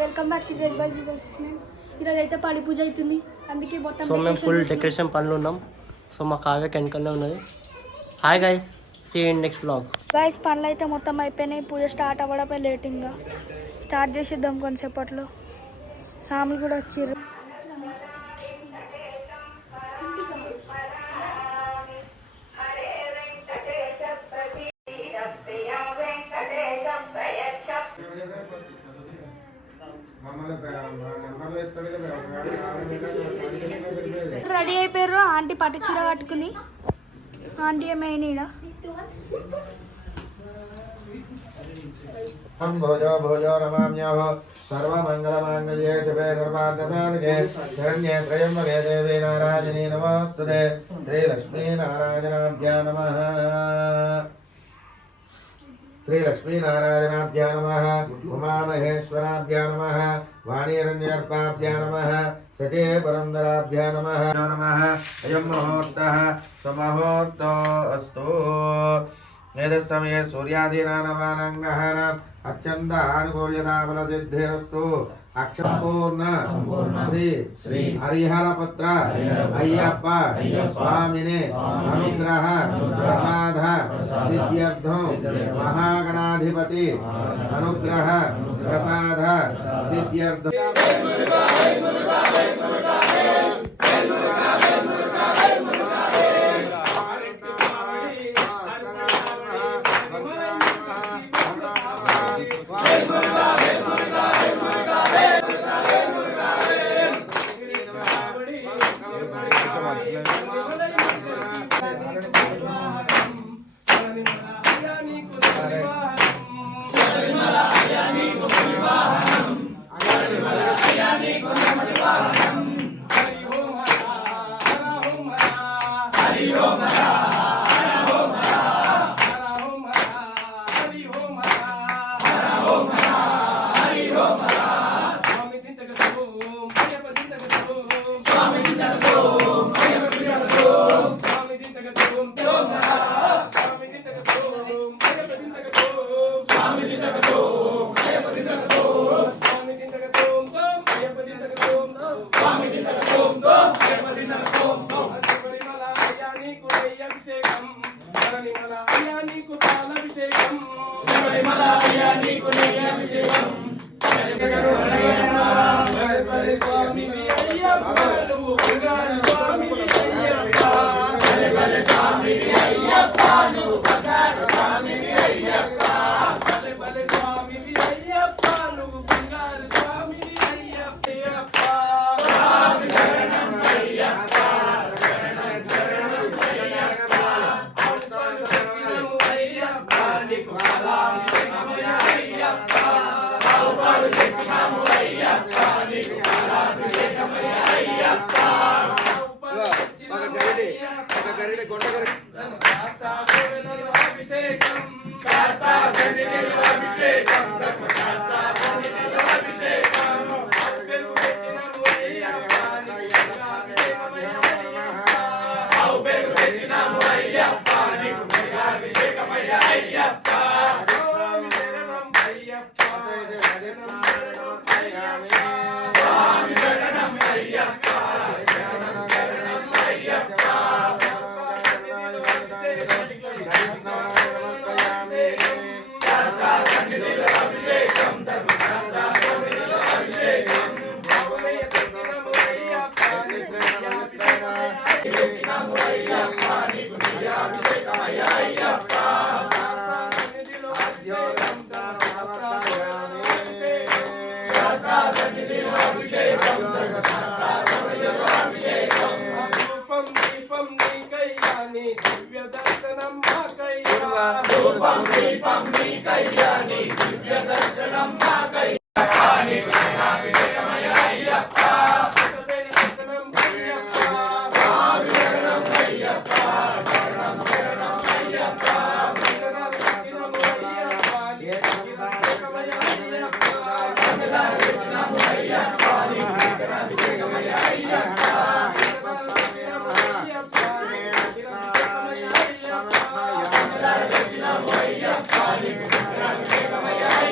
Welcome back to get by 06 ఈరోజు అయితే పాడి పూజ అవుతుంది, అందుకే మొత్తం సో మేము ఫుల్ డెకరేషన్ పనులు ఉన్నాం. సో మా కావ్య వెనకాలనే ఉన్నది. Hi guys, see you in next vlog. Guys పనులు అయితే మొత్తం అయిపోయినాయి, పూజ స్టార్ట్ అవ్వడమే లేటింగ్గా స్టార్ట్ చేసిద్దాం కొంతసేపట్లో. సాములు కూడా వచ్చిర్రు. రెడీ అయిపోయారు. ఆంటీ పట్టు చీర కట్టుకుని, ఆంటీ మెయిన్ ఈడ. భోజో భోజో నమామ్యోః సర్వమంగళమాంగళ్యే శుభే సర్వార్థసాధకే శరణ్యే త్రయంబకే దేవీ నారాయణీ నమోస్తుతే. శ్రీలక్ష్మీనారాయణాభ్యా నమః. శ్రీలక్ష్మీనారాయణాభ్యా నమః. ఉమామహేశ్వరాభ్యా నమః. వాణీరణ్యర్పాభ్యా నమః. సచే పురందరాభ్యా నమః. నమః. అయం ముహూర్తః సుముహూర్తో అస్తు. ఏతత్సమయే సూర్యాదీనానవానాంగ్రహాణం అత్యంతానుకూల్యతాఫలసిద్ధిరస్తు. అక్షరపూర్ణ శ్రీ హరిహరపుత్ర అయ్యప్ప స్వామిని అనుగ్రహ ప్రసాద సిద్ధ్యర్థం మహాగణాధిపతి అనుగ్రహ ప్రసాద సిద్ధ్యర్థం.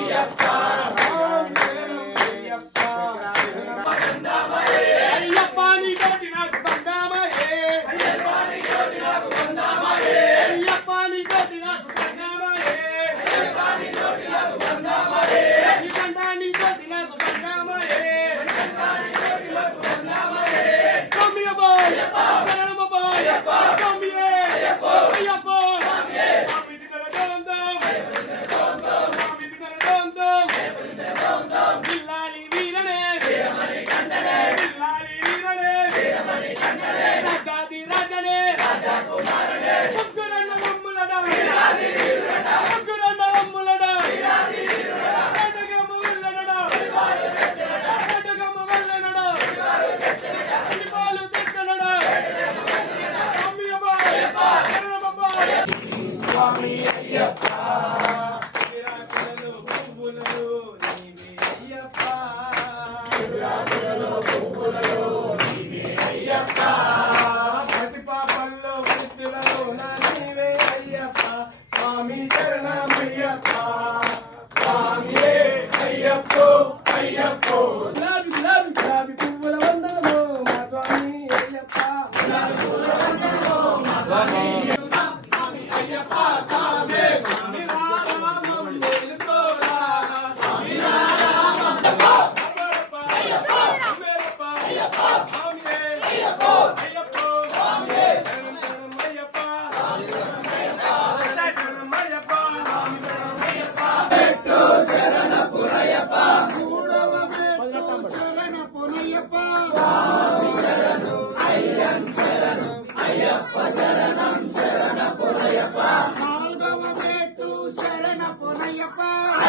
Ayyappa బిల్లాలి వీరనే బిల్లాలి వీరనే రాజాది రాజనే ముగ్గురన్న మమ్ములడా ముగ్గురన్న మమ్ములడా నాటకమ్మ వెళ్ళనడా నాటకమ్మ వెళ్ళనడా పాలు తెచ్చనడా స్వామి అబ్బా శరణమబ్బా స్వామి అయ్యప్ప విరాకులలో పువ్వులలో నీవే అయ్యప్ప విరాకులలో పువ్వులలో నీవే అయ్యప్ప పసిపాపల్లో వృద్ధులలో నా నీవే అయ్యప్ప స్వామి శరణమయ్యప్ప స్వామియే అయ్యప్పో అయ్యప్పో గులాబీ గులాబీ గులాబీ పువ్వుల వందనమో మా స్వామి అయ్యప్ప గులాబీ పువ్వుల వందనమో మా స్వామి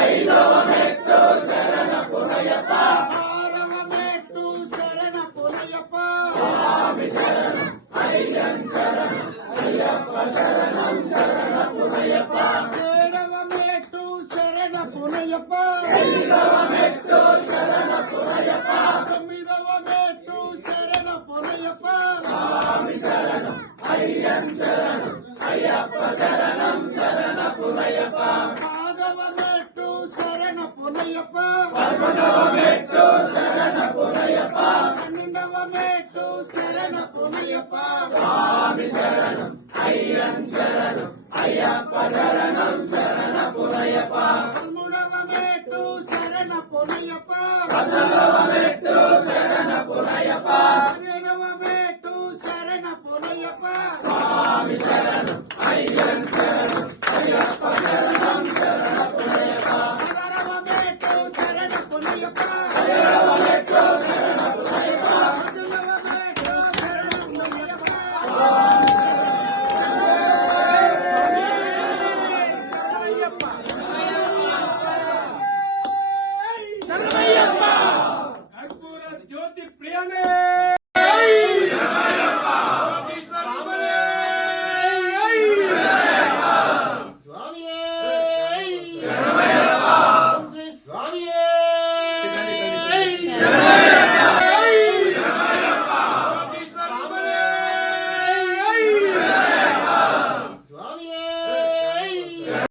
ఐదవ మెట్టు శరణ పునయ్యప్ప ఆరవ మెట్టు శరణ పునయ్యప్ప స్వామి శరణం అయ్యం శరణం అయ్యప్ప శరణం శరణ పునయ్యప్ప ఏడవ మెట్టు శరణ పునయ్యప్ప ఎనిమిదవ మెట్టు శరణ పునయ్యప్ప తొమ్మిదవ మెట్టు శరణ పునయ్యప్ప స్వామి శరణం అయ్యం శరణం అయ్యప్ప శరణం శరణ పునయ్యప్ప శరణ పునయ్యప్ప పదకొండవ మెట్టు శరణ పునయ్యప్ప పన్నెండవ మెట్టు శరణ పునయ్యప్ప స్వామి శరణం అయ్యం శరణం అయ్యప్ప శరణం శరణ పునయ్యప్ప పదమూడవ మెట్టు శరణ పునయ్యప్ప పద్నాలుగవ మెట్టు శరణ పునయ్యప్ప పదిహేడవ మెట్టు శరణ పునయ్యప్ప స్వామి శరణం అయ్యం శరణం అయ్యప్ప శరణం శరణ పునయ్యప్ప శరణ పునయ్యప్ప